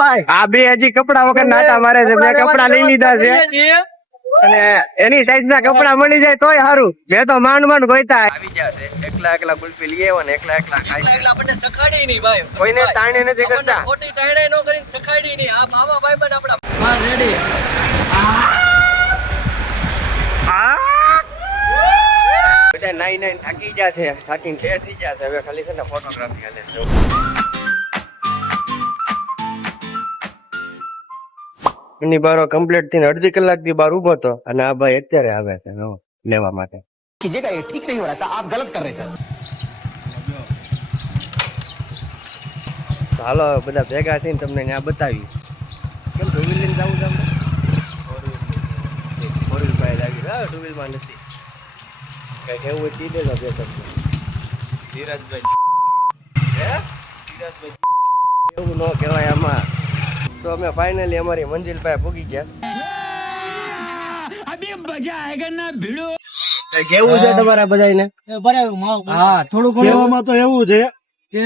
ભાઈ આ બે હજી કપડા વગર નાટા મારે છે. મેં કપડા લઈ લીધા છે અને એની સાઈઝ ના કપડા મળી જાય તોય સારું. મેં તો માંડ માંડ ગોઈતા આવી જશે. એકલા એકલા કુલ્ફી લઈ આવ્યો ને એકલા એકલા ખાઈ. એકલા આપણને સખાડી નહીં ભાઈ. કોઈને તાણે નથી કરતા. ખોટી તાણે નો કરીને સખાડી નહીં. આ બાવા ભાઈ બન આપડા. હા રેડી. બધા નાઈ નાઈ થાકી જશે. થાકીને ઠેર થઈ જશે. હવે ખાલી છે ને ફોટોગ્રાફી હાલે છે. એની બારો કમ્પ્લીટ થઈને અડધી કલાક થી બહાર ઉભો હતો અને આ ભાઈ અત્યારે આવે છે લેવા માટે. कीजिएगा ये ठीक नहीं हो रहा सर, आप गलत कर रहे हैं તો હાલો બધા ભેગા થઈને તમને ત્યાં બતાવી. કેમ ટુ વ્હીલ લઈને જવું તમને? ફોર વ્હીલ બાય લાગી. હા ટુ વ્હીલ માં નથી. કઈ કેવું હોય તી દેજો બે શબ્દ. ધીરજભાઈ હે ધીરજભાઈ એવું ન કહેવાય આમાં. તો અમે ફાઇનલી અમારી મંજિલ પાસે પૂગી ગયા. અભી મજા આયેગા ના ભીડો. કેવું છે તમારા બધાને? હા થોડું ઘણું તો એવું છે કે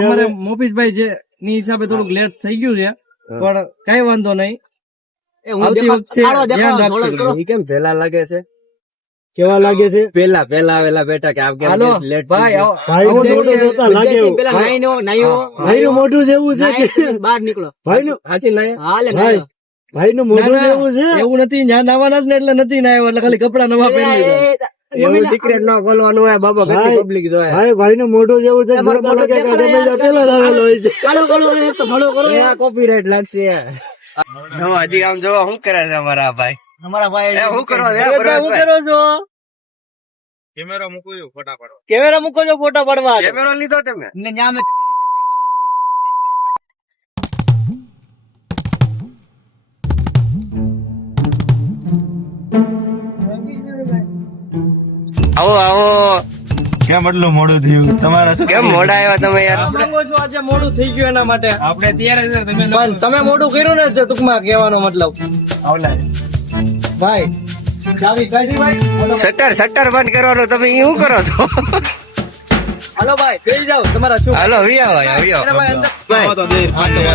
અમારે મોફીસભાઈ જે ની હિસાબે થોડુંક લેટ થઈ ગયું છે પણ કઈ વાંધો નહીં. આવતી વખતે ધ્યાન રાખજો. કેમ પેલા લાગે છે? કેવા લાગે છે? પેલા આવેલા બેટા કે આપ કેમ લેટ ભાઈ ભાઈ નું મોઢું જોતા લાગે એવું. ભાઈ નું મોઢું જેવું છે કે બહાર નીકળો. ભાઈ નું સાચી ના ભાઈ નું મોઢું જેવું છે. એવું નથી જ્યાં નાવાના જ ને એટલે નથી નાયો એટલે ખાલી કપડા નવા પહેરી લીધા. એવું સિક્રેટ ન બોલવાનું હોય બાબા. કેટલી પબ્લિક જોય. ભાઈ નું મોઢું જેવું છે. જોતા લાગે કે જમેજા પેલા જ આવેલો હોય છે. કોપીરાઈટ લાગશે. જો હજી આમ જો શું કરે છે અમારા ભાઈ? અમારા ભાઈ શું કરો છો? શું કરો છો? કેમેરા મૂકો છો ફોટા પાડવા. કેમેરો લીધો તમે? આવો કેમ એટલું મોડું થયું તમારા? શું કેમ મોડા આવ્યા તમે યાર? માંગો છો આજે મોડું થઈ ગયું એના માટે આપણે તૈયાર તમે મોડું કર્યું ને ટૂંકમાં કહેવાનો મતલબ ભાઈ ચાવી કાઢી ભાઈ. શટર બંધ કરવાનો તમે શું કરો છો? હાલો ભાઈ બેસી જાઓ તમારા શું. હાલો ભાઈ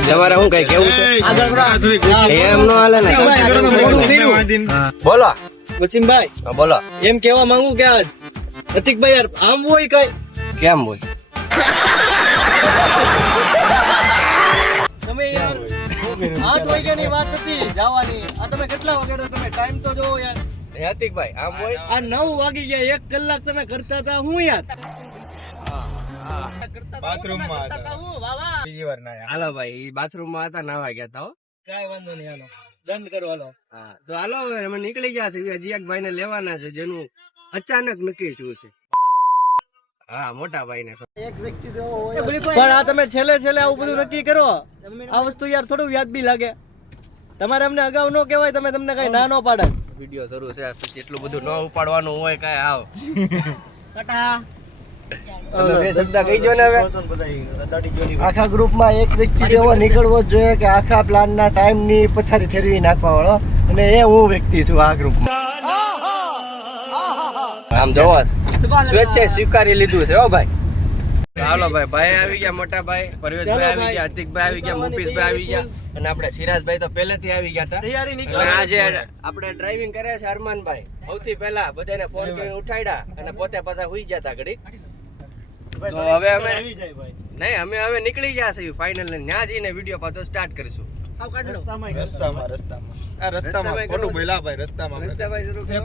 તમારે શું કઈ કેવું છે? એમ નો હાલે ને. બોલો વસીમભાઈ બોલો. એમ કેવા માંગુ કે આજ પ્રતિકભાઈ યાર આમ હોય કઈ કેમ હોય? તમે યાર 8 વાગ્યાની વાત હતી જવાની. આ તમે કેટલા વાગ્યા તમે ટાઈમ તો જોવો યાર. યાતિકભાઈ આમ હોય. આ 9 વાગી ગયા. 1 કલાક તમે કરતા હતા હું યાર. બાથરૂમમાં હતા. બીજી વાર ના હાલો ભાઈ બાથરૂમ માં હતા નાવા ગયા હતા. કાઈ વાંધો નહીં હાલો દંડ કરો હાલો. હા તો હાલો હવે અમે નીકળી ગયા છે. હજી એક ભાઈ ને લેવાના છે જેનું અચાનક નક્કી થયું છે. હા મોટા ભાઈ ને. પણ આ તમે છેલ્લે આવું બધું નક્કી કરો આ વસ્તુ યાર થોડું વ્યાજબી લાગે. તમારે અમને અગાઉ ન કહેવાય તમે તમને કઈ ના ન પાડે. વિડિયો શરૂ છે પછી એટલું બધું ન ઉપાડવાનું હોય કઈ. આવ આખા ગ્રુપમાં એક વ્યક્તિ એવો નીકળવો જ જોઈએ કે આખા પ્લાન ના ટાઈમ ની પછાડી ફેરવી નાખવા વાળો અને એ હું વ્યક્તિ છું આ ગ્રુપમાં. આમ જોવો સ્વેચ્છાએ સ્વીકારી લીધું છે હો ભાઈ. હાલો ભાઈ આવી ગયા મોટા ભાઈ, પરવેશભાઈ આવી ગયા, અતિકભાઈ આવી ગયા, મુફીસભાઈ આવી ગયા અને આપણે સિરાજભાઈ તો પહેલેથી આવી ગયા હતા. તૈયારી અને નીકળી. આજે આપણે ડ્રાઇવિંગ કરે છે અરમાનભાઈ. સૌથી પહેલા બધાને ફોન કરીને ઉઠાડ્યા અને પોતે પાછા હુઈ ગયા હતા ઘડી. તો હવે અમે હવે નીકળી ગયા છે ફાઇનલ. ત્યાં જઈને વિડીયો પાછો સ્ટાર્ટ કરીશું. રસ્તામાં ખોટું બોલ્યા ભાઈ. રસ્તામાં રસ્તામાં શરૂ કરો.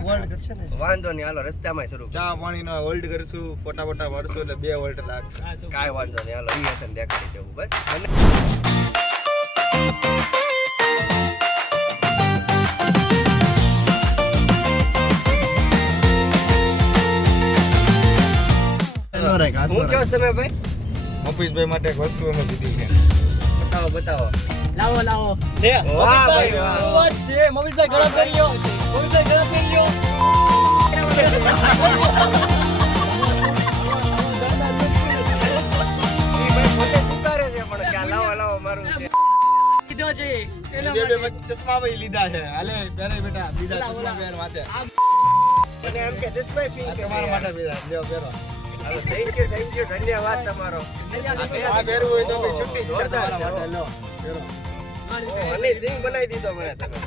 વાંધો નહીં હાલો રસ્તામાં શરૂ કરો. ચા પાણીનો હોલ્ડ કરશું, ફોટા પાડશું એટલે 2 વોલ્ટ લાગશે. કાંઈ વાંધો નહીં હાલો ઈ હતન દેખાડી દેવું બસ. હું કહો તમે ભાઈ? મફીશભાઈ માટે એક વસ્તુ અમે લીધી છે. બતાવો. લાવો લે વાહ ભાઈ, વાહ. શું વાત છે મમીષભાઈ ગળા પહેરી લ્યો. મમીષભાઈ ગળા પહેરી લ્યો. પોતે સ્વીકારે છે પણ ક્યાં લાવો મારું છે. કીધો છે બે ચશ્મા ભાઈ લીધા છે. હાલે પહેરે બેટા બીજા ચશ્મા પહેર માથે. મને એમ કે જસભાઈ પિંક તમારા માટે બીજા લ્યો પહેરો. થેન્ક યુ ધન્યવાદ તમારો. આ પહેરવું હોય તો ભાઈ છૂટી જ છે તમારા માટે. લ્યો પહેરો. હની સિંગ બનાવી દીધો મને તમે.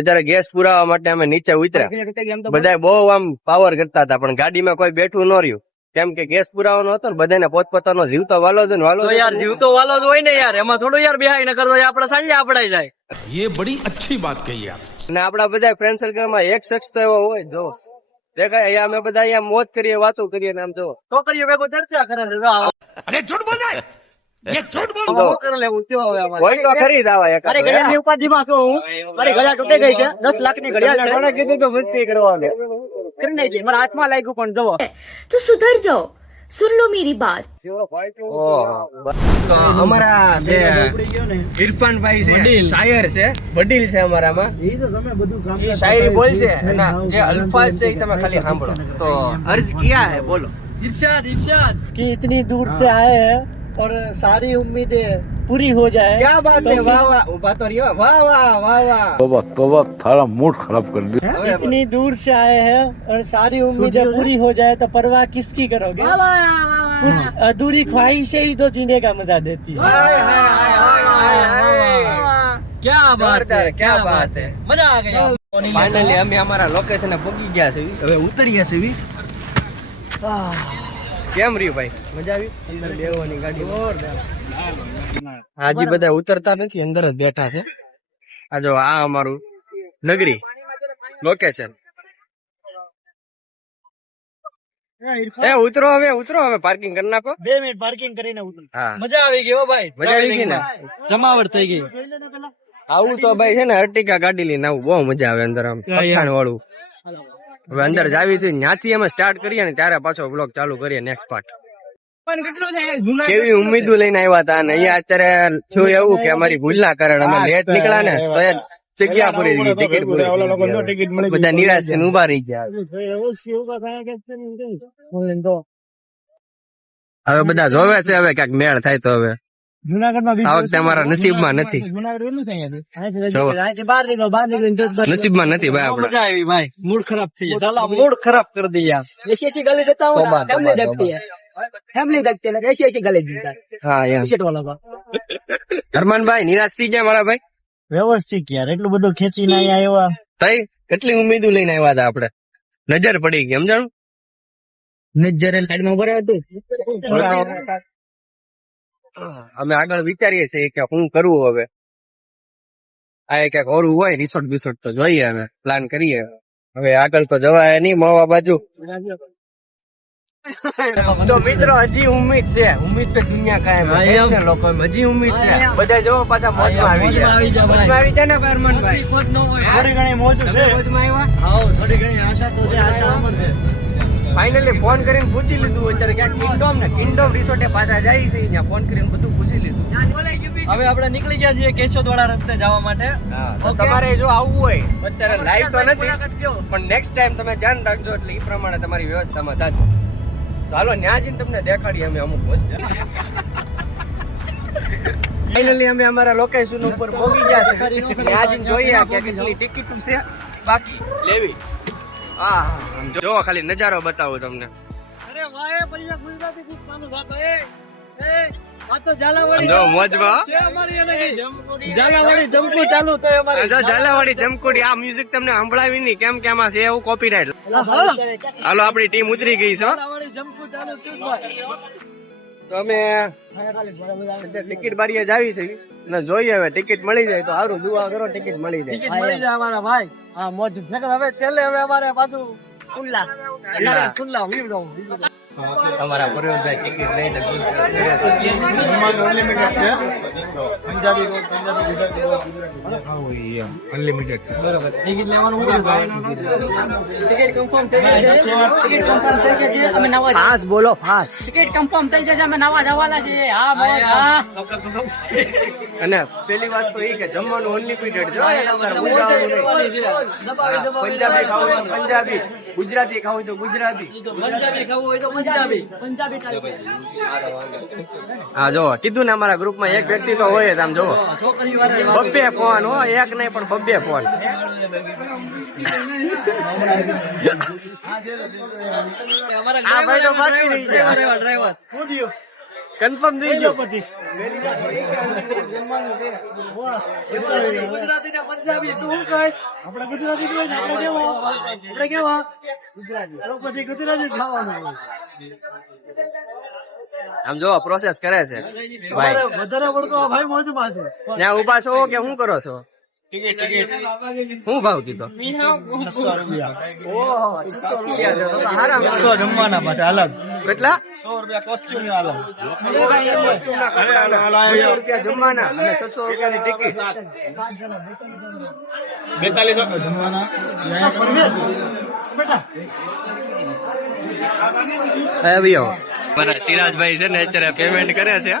અત્યારે ગેસ પુરાવા માટે અમે નીચે ઉતર્યા. બધા બહુ આમ પાવર કરતા હતા પણ ગાડીમાં કોઈ બેઠું ન રહ્યું કેમ કે ગેસ પુરાવાનો હતો ને બધાને પોતપોતાનો જીવ તો વાલો જ ને વાલો તો યાર જીવ તો વાલો જ હોય ને યાર, એમાં થોડું યાર બેહાઈ ન કરતો આપણે સાંજે આપડાઈ જાય. ये बड़ी अच्छी बात कही आप. અને આપડા બધા ફ્રેન્ડ સર્કલમાં એક શખ્સ તો એવો હોય જો દેખાય અહીંયા અમે બધા અહીંયા મોજ કરીએ વાતો કરીએ ને આમ જો છોકરીઓ ભેગો ચર્ચા કરે છે. જો આવા अरे झूठ बोल रहा है ये झूठ बोल. શું કરી લેવું થયો હવે અમારે. કોઈ તો ખરી જ આવા એક મારી ઘડિયાળની ઉપાધિમાં છું હું. મારી ઘડિયાળ તૂટી ગઈ છે, 10 લાખની ઘડિયાળ છે. કોણે કીધું તો મસ્તી કરવાનું? કરી નાખી, મારા હાથમાં લાગ્યું પણ જવો. तो सुधर जाओ, सुन लो मेरी बात. તો અમારા જે ઇરફાનભાઈ છે શાયર છે, વડીલ છે અમારામાં, એ શાયરી બોલશે અને જે અલ્ફાઝ છે એ તમે ખાલી સાંભળો. તો અર્જ કિયા હે બોલો. ઇરશાદ ઇરશાદ कि इतनी दूर से आए हैं और सारी उम्मीदें पूरी हो जाए. क्या बात है, वाह वाह, ઉભા તો રહ્યો, વાહ વાહ વાહ વાહ. तोबा तोबा थारा मूड खराब कर दिया. હવે इतनी दूर से आए हैं और सारी उम्मीदें पूरी हो जाए तो परवाह किसकी करोगे? कुछ अधूरी ख्वाहिशें ही तो जीने का मजा देती है. હાય, હાય, હાય, હાય, હાય. ક્યાં બાત જોરદાર, હે, ક્યાં બાત હે. મજા આ ગઈ. ફાઇનલી અમે અમારા લોકેશને પહોંચી ગયા છે, હવે ઉતરીએ છીએ. કેમ રહ્યું ભાઈ, મજા આવી? અંદર બેહવાની ગાડી હાજી બધા ઉતરતા નથી, અંદર જ બેઠા છે. આ જો આ અમારું નગરી લોકેશન. ઉતરો હવે પાર્કિંગ કરી નાખો. 2 મિનિટ પાર્કિંગ કરીને ઉતર. હા મજા આવી ગઈ હો ભાઈ, મજા આવી ગઈ ને? જમાવટ થઈ ગઈ. આવું તો ભાઈ છે ને અર્ટિકા ગાડી લઈને આવું બહુ મજા આવે અંદર, આમ પઠાણ વાળું. હવે અંદર જાવી છે, ત્યાંથી અમે સ્ટાર્ટ કરીએ ને ત્યારે પાછો બ્લોગ ચાલુ કરીએ નેક્સ્ટ પાર્ટ. પણ કેટલું થાય જૂના કેવી ઉમ્મીદો લઈને આવ્યા હતા અને અહીંયા અત્યારે થયું એવું કે અમારી ભૂલના કારણે અમે લેટ નીકળ્યા ને તો એ જગ્યા પૂરી થઈ ગઈ, ટિકિટ પૂરી થઈ ગઈ. બધા નિરાશ થઈને ઉભા રહી ગયા. હવે બધા જોવે છે હવે ક્યાંક મેળ થાય તો. હવે જુનાગઢમાં આ વખતે અમારા નસીબમાં નથી. જુનાગઢ કેટલું થાય જો, બહાર નીકળો નસીબમાં નથી ભાઈ આપણે. મજા આવી ભાઈ, મૂડ ખરાબ થઈ જાય. ચાલો મૂડ ખરાબ કરી દઈએ યાર. ऐसी ऐसी गली देता हूँ ना, फैमिली देखती है, फैमिली देखती है, ऐसी ऐसी गली देता है હા એમ. टी-शर्ट वाला का. હરમાનભાઈ નિરાશ થઈ ગયા મારા ભાઈ? વ્યવસ્થિત યાર, એટલું બધું ખેંચીને અહીંયા આવ્યા. તઈ કેટલી ઉમ્મીદો લઈને આવ્યા હતા આપણે, નજર પડી ગઈ સમજાણું. નજરે લાઈનમાં ઉભા રહ્યો હતો. અમે આગળ વિચારીએ છીએ કે શું કરવું હવે. આ ક્યાંક ઓરું હોય રિસોર્ટ બિસોર્ટ તો જોઈએ, અમે પ્લાન કરીએ. હવે આગળ તો જવાય નહીં મવા બાજુ. તો મિત્રો હજી ઉમ્મીદ છે, ઉમ્મીદ તો દુનિયા કાયમ છે લોકો, હજી ઉમ્મીદ છે. બધા જો પાછા મોજમાં આવી ગયા. મોજમાં આવી જાય ને હરમાનભાઈ? થોડી ઘણી મોજ છે. મોજમાં આવ્યા. હા, થોડી ઘણી આશા તો છે, આશા અમર છે. ફાઇનલી ફોન કરીને પૂછી લીધું. અત્યારે ક્યાંક કિંગડોમ રિસોર્ટે પાછા જાય છે, ત્યાં ફોન કરીને બધું પૂછી લીધું. હવે આપણે નીકળી ગયા છીએ કેશોદ વાળા રસ્તે જવા માટે. તો તમારે જો આવવું હોય, અત્યારે લાઈવ તો નથી પણ નેક્સ્ટ ટાઈમ તમે ધ્યાન રાખજો એટલે એ પ્રમાણે તમારી વ્યવસ્થામાં થાજો. તો હાલો ત્યાં જઈને તમને દેખાડીએ અમે અમુક વસ્તુ. ફાઇનલી અમે અમારા લોકેશન ઉપર પહોંચી ગયા છે. ત્યાં જઈને જોઈએ કે કેટલી ટિકિટ છે બાકી લેવી. હા જો ખાલી નજારો બતાવું તમને. અરે વાહ, પૈસા ગુજરાતી ખૂબ કામ થતો. એ આ તો ઝાલાવાડી જો મોજમાં છે અમારી અને ઝાલાવાડી જમકુ ચાલુ તો અમારી. જો ઝાલાવાડી જમકોડી. આ મ્યુઝિક તમને સંભળાવી નહીં કેમ કે આમાં છે એવું કોપીરાઇટ. હાલો આપણી ટીમ ઉતરી ગઈ છે. ઝાલાવાડી જમકુ ચાલુ થયું ભાઈ. તો અમે ટિકિટ બારીએ જ આવી છે ને જોઈએ હવે ટિકિટ મળી જાય તો સારું. દુઆ કરો ટિકિટ મળી જાય. ટિકિટ મળી જાય અમારા ભાઈ. હા મોજ. હવે છેલ્લે હવે અમારે પાછું ખુલ્લા ખુલ્લા અમારા પરેશભાઈ ટિકિટ લઈને અનલિમિટેડ છે બરોબર ટિકિટ લેવાનું ટિકિટ કન્ફર્મ થઈ ગઈ છે ટિકિટ કન્ફર્મ થઈ ગઈ છે અમે નવા ફાસ્ટ બોલો ફાસ્ટ ટિકિટ કન્ફર્મ થઈ ગઈ છે અમે નવા જવાના છે હા મોજ હા અને પેલી વાત તો એ કે જમવાનું અનલિમિટેડ છે પંજાબી ખાવું તો પંજાબી, ગુજરાતી ખાવું તો ગુજરાતી. પંજાબી ખાવું હોય તો પંજાબી હા જો કીધું ને અમારા ગ્રુપમાં એક વ્યક્તિ તો હોય જ આમ જો છોકરી વાળા બબ્બે ફોન હો એક નહીં પણ બબ્બે ફોન. અમારા આ ભાઈ તો બાકી રહી ગયા. ડ્રાઈવર કન્ફર્મ થઈ ગયો. ગુજરાતી ને પંજાબી તું શું કહીશ આપણે ગુજરાતી જ હોય ને આપણે કેવા ગુજરાતી પછી ગુજરાતી જ ખાવાનું આમ જો પ્રોસેસ કરે છે ભાઈ. વધારે પડતો આ ભાઈ મોજમાં છે ત્યાં ઉભા છો કે શું કરો છો? શું ભાવ કીધો? 600 રૂપિયા હારા જમવાના પાછા અલગ કેટલા? 100 રૂપિયા કોસ્ટ્યુમ અલગ રૂપિયા જમવાના અને 600 રૂપિયાની ટિકિટ. 42 જમવાના મારા સિરાજભાઈ છે ને અત્યારે પેમેન્ટ કરે છે.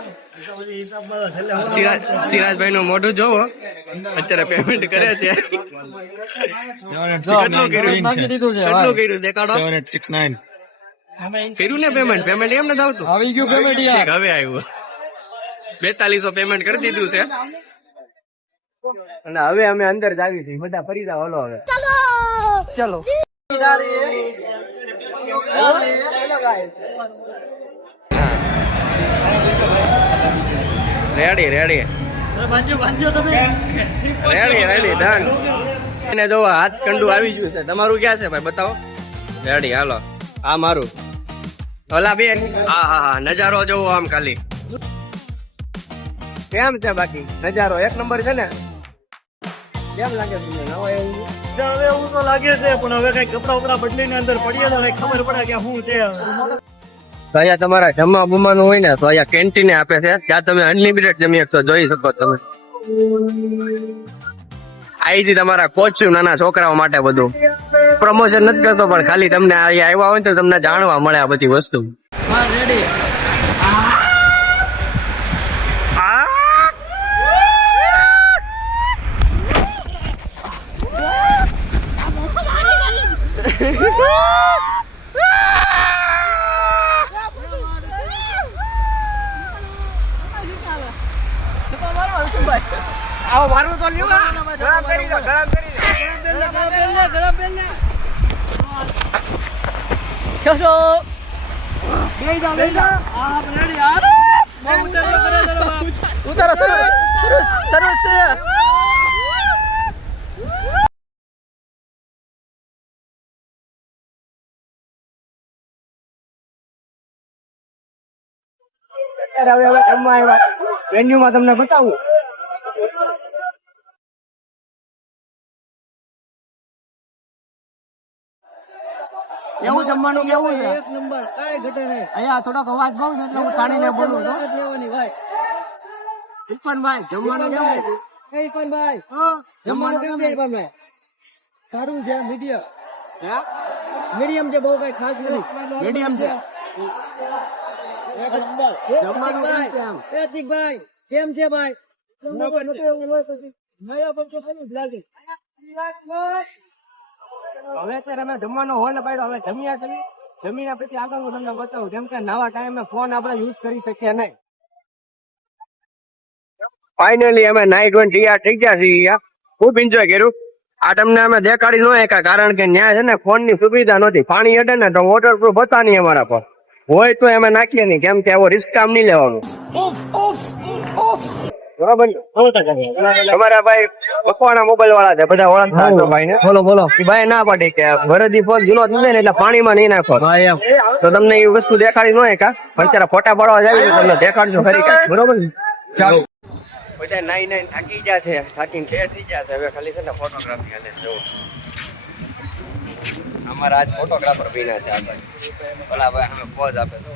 સિરાજભાઈ નું મોઢું જોવો અત્યારે પેમેન્ટ કરે છે. કેટલું કર્યું દેખાડો. 7869 કર્યું ને પેમેન્ટ એમ નથી આવતું. આવી ગયું પેમેન્ટ ઠીક, હવે આવ્યું 4200 પેમેન્ટ કરી દીધું છે અને હવે અમે અંદર જ આવી છીએ. બધા ફરી જાવ હલો હવે ચલો. Ready ready ready done. એને જો હાથ કંડું આવી ગયું છે. તમારું ક્યાં છે ભાઈ બતાવો. રેડી હાલો. આ મારું ઓલા બેન. હા હા હા નજારો જોવો આમ ખાલી કેમ છે. બાકી નજારો એક નંબર છે ને. કેમ લાગે તમને નવો એવું? હવે એવું તો લાગે છે પણ હવે કઈ કપડા ઉપડા બદલીને અંદર પડીએ તો કઈ ખબર પડે કે શું છે તો અહીંયા તમારા જમવા બમવાનું હોય ને તો અહીંયા કેન્ટીને આપે છે. ત્યાં તમે અનલિમિટેડ જમી શકશો. જોઈ શકો તમે. અહીંથી તમારા કોચ્યું નાના છોકરાઓ માટે બધું પ્રમોશન નથી કરતો પણ ખાલી તમને અહીંયા આવ્યા હોય ને તો તમને જાણવા મળે આ બધી વસ્તુ. રેડી આવો મારું તો લ્યો. ગરમ કરી દો, ગરમ કરી હવે જમવા આવ્યા વેન્યુમાં તમને બતાવું. એવું જમવાનું કેવું છે? એક નંબર કાઈ ઘટે નહીં. અહીંયા થોડોક અવાજ બહુ છે એટલે હું તાણીને બોલું છું. લેવાની ભાઈ ઇરફાનભાઈ જમવાનું કેવું? ઇરફાનભાઈ જમવાનું કેમ છે ઇરફાનભાઈ? સારું છે મીડિયમ. મીડિયમ છે બહુ કઈ ખાસ નથી. મીડિયમ છે. એક નંબર. જમવાનું કેમ છે આમ? ભાઈ કેમ છે ભાઈ? નયા પણ તો સારું જ લાગે. હવે અત્યારે અમે જમવાનો હોલ પાડ્યો. હવે જમ્યા છે. જમીને પછી આગળ હું તમને બતાવું. કેમ કે નવા ટાઈમે ફોન આપણે યુઝ કરી શકીએ નહીં. ફાઇનલી અમે નાઇટ વન તૈયાર થઈ ગયા છીએ. ખૂબ એન્જોય કર્યું. આ તમને અમે દેખાડી ન શક્યા કારણ કે ત્યાં છે ને ફોન ની સુવિધા નથી. પાણી અડે ને તો વોટરપ્રૂફ હતા નહીં અમારા પર. હોય તો અમે નાખીએ નહીં કેમ કે એવો રિસ્ક કામ નહીં લેવાનું. બરાબર ને? તમારા ભાઈ મકવાણા મોબાઈલ વાળા છે બધા ઓળખતા હશો ભાઈ ને. બોલો બોલો. ભાઈ ના પાડી કે વરદી ફોન જૂનો થશે ને એટલે પાણીમાં નહીં નાખો. તો તમને એ વસ્તુ દેખાડી ન શક્યા પણ ત્યારે ફોટા પાડવા જાય તમને દેખાડજો ખરી કાંઈ. બરોબર ને? ચાલો. બધા નાઈ નાઈ થાકી ગયા છે. થાકીને સેટ થઈ ગયા છે. હવે ખાલી છે ને ફોટોગ્રાફી હાલે જો. અમારા આજ ફોટોગ્રાફર બન્યા છે આગળ. ઓલા ભાઈ અમે પોઝ આપે તો.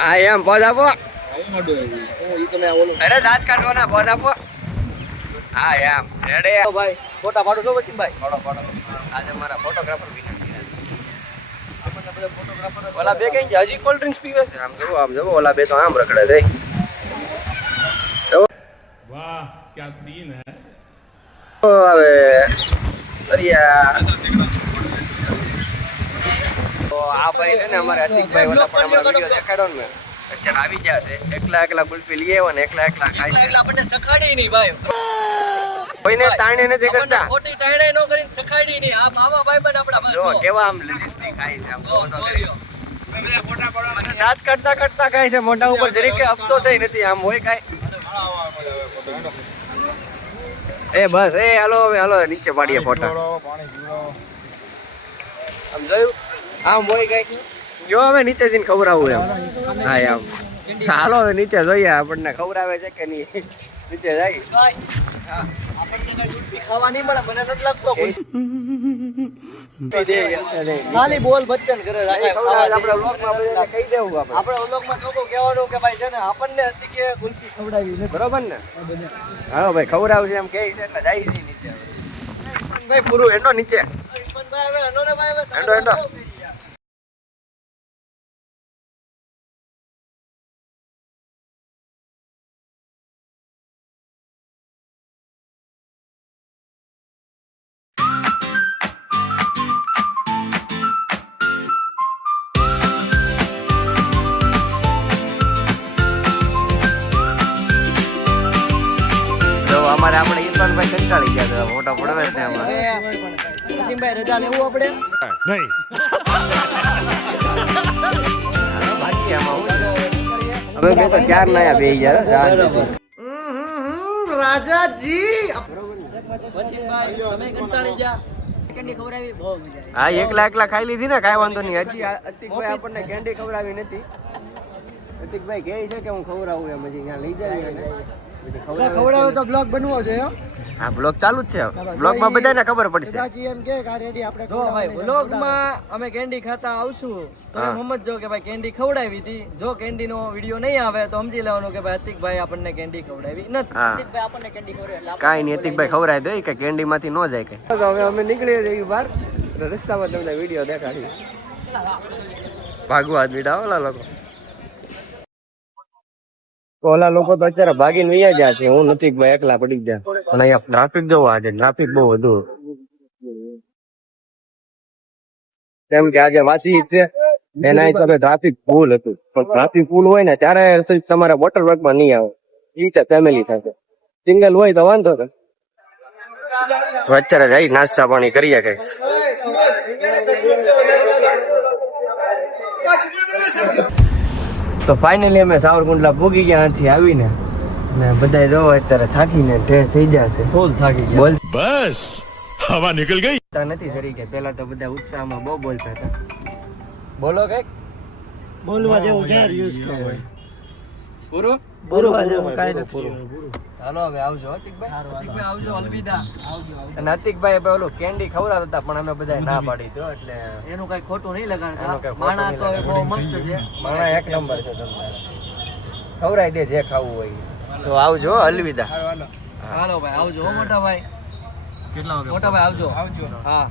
હા એમ પોઝ આપો. અરે દાંત કાઢવાના પોઝ આપો. હા એમ રેડી ભાઈ ફોટા પાડો છો પછી ભાઈ પાડો. આજે અમારા ફોટોગ્રાફર બન્યા છે. ઓલા બે કઈ હજી કોલ્ડ ડ્રિંક્સ પીવે છે. આમ જુઓ ઓલા બે તો આમ રખડે છે. वाह क्या सीन है. હવે અરિયા તો આ ભાઈ છે ને અમારે અતિકભાઈ ઓલા પણ અમારો વિડિયો દેખાડો ને અત્યારે આવી ગયા છે. એકલા ગુલ્ફી લઈ આવ્યો ને એકલા ખાય છે. આપણને સખાડી નહીં ભાઈ, કોઈને તાણે નથી કરતા. ખોટી ટાણે નો કરીને સખાડી નહીં. આ મામા ભાઈ બન આપડા જો કેવા આમ લજીસથી ખાય છે. આમ ફોટો કરી દાંત કરતા ખાય છે. મોઢા ઉપર જરીકે અફસોસ નથી. આમ હોય કાય એ બસ એ હાલો હવે હાલો નીચે પાડીએ ફોટા. આમ જોયું આમ હોય કઈ જો અમે નીચે જઈને ખવડાવું એમ. હા આમ હાલો હવે નીચે જોઈએ આપણને ખવડાવે છે કે નહીં. નીચે જાય ખાવા નહીં મળે, મને નથી લાગતો ખાલી બોલ બચ્ચન કરે. આપણે વ્લોગમાં બધાને કહી દેવું આપણે. આપણે વ્લોગમાં લોકો કહેવાનું કે ભાઈ છે ને આપણને હતી કે ગુલ્ફી ખવડાવી નથી. બરોબર ને હા ભાઈ ખવડાવશે એમ કહે છે એટલે જાય છે નીચે. ભાઈ પૂરું એનો નીચે ભાઈ હવે હનો ને ભાઈ હવે હેંડો. અમારે આપણે ઈરફાનભાઈ કંટાળી ગયા હતા ફોટો પડવે છે અમારે. વસીમભાઈ રજા લેવું આપણે नहीं. બાકી આમાં હું હવે બે તો ચાર નાયા બે ગયા રાજાજી. વસીમભાઈ તમે કંટાળી ગયા, કેન્ડી ખવડાવી બહુ મજા આવી. હા એકલા ખાઈ લીધી ને કાંઈ વાંધો નહીં. હજી અતિકભાઈ આપણને કેન્ડી ખવડાવી નથી. અતિકભાઈ કહે છે કે હું ખવડાવું એમ હજી ત્યાં લઈ જાય ને ખવડાવો તો બ્લોગ બનવો જોઈએ. હા બ્લોગ ચાલુ જ છે. બ્લોગમાં બધાને ખબર પડશે. કદાચ એમ કે આ રેડી આપણે જો ભાઈ વ્લોગમાં અમે કેન્ડી ખાતા આવશું તો એમ સમજજો કે ભાઈ કેન્ડી ખવડાવી હતી. જો કેન્ડી નો વિડીયો નહીં આવે તો સમજી લેવાનું કે ભાઈ અતિકભાઈ આપણને કેન્ડી ખવડાવી નથી. હા કાંઈ નહીં અતિકભાઈ ખવડાવી દે કે કેન્ડી માંથી ન જાય કે. હવે અમે નીકળીએ છીએ બહાર રસ્તામાં તમને વિડીયો દેખાડીએ. ભાગવા બીડા ઓલા લોકો ઓલા લોકો તો અત્યારે ભાગીને વયા ગયા છે. હું નથી ભાઈ એકલા પડી ગયા. પણ અહીંયા ટ્રાફિક જોવો આજે ટ્રાફિક બહુ વધુ. કેમ કે આજે વાસી છે એના હિસાબે ટ્રાફિક ફૂલ હતું. પણ ટ્રાફિક ફૂલ હોય ને ત્યારે તમારે વોટર પાર્કમાં નહીં આવે. ઈ છે ફેમિલી સાથે. સિંગલ હોય તો વાંધો ને. અત્યારે જઈ નાસ્તા પાણી કરીએ કઈ. તો ફાઇનલી અમે સાવરકુંડલા પૂગી ગયા નથી આવીને ને બધા જો અત્યારે થાકીને ઢે થઈ જશે. ફૂલ થાકી ગયા. બોલતા बस हवा निकल गई. નથી સરી ગયા. પેલા તો બધા ઉત્સાહમાં બહુ બોલતા હતા. બોલો કઈક બોલવા જેવું ક્યાં યુઝ કરે પૂરું બોલવા જેવું કાંઈ નથી. ચાલો હવે આવજો અતિકભાઈ. અતિકભાઈ આવજો, અલવિદા. અને અતિકભાઈ પેલું કેન્ડી ખવડાવતા હતા પણ અમે બધા ના પાડી તો એટલે એનું કઈ ખોટું નહીં એનું કાંઈ લગાડતા. ખોટું માણા નહીં તો એ બહુ મસ્ત છે. માણા એક નંબર છે. તમારે ખવડાવી દે જે ખાવું હોય. તો આવજો અલવિદા. હાલો ભાઈ આવજો હો મોટા ભાઈ. કેટલા વાગે મોટા ભાઈ આવજો. હા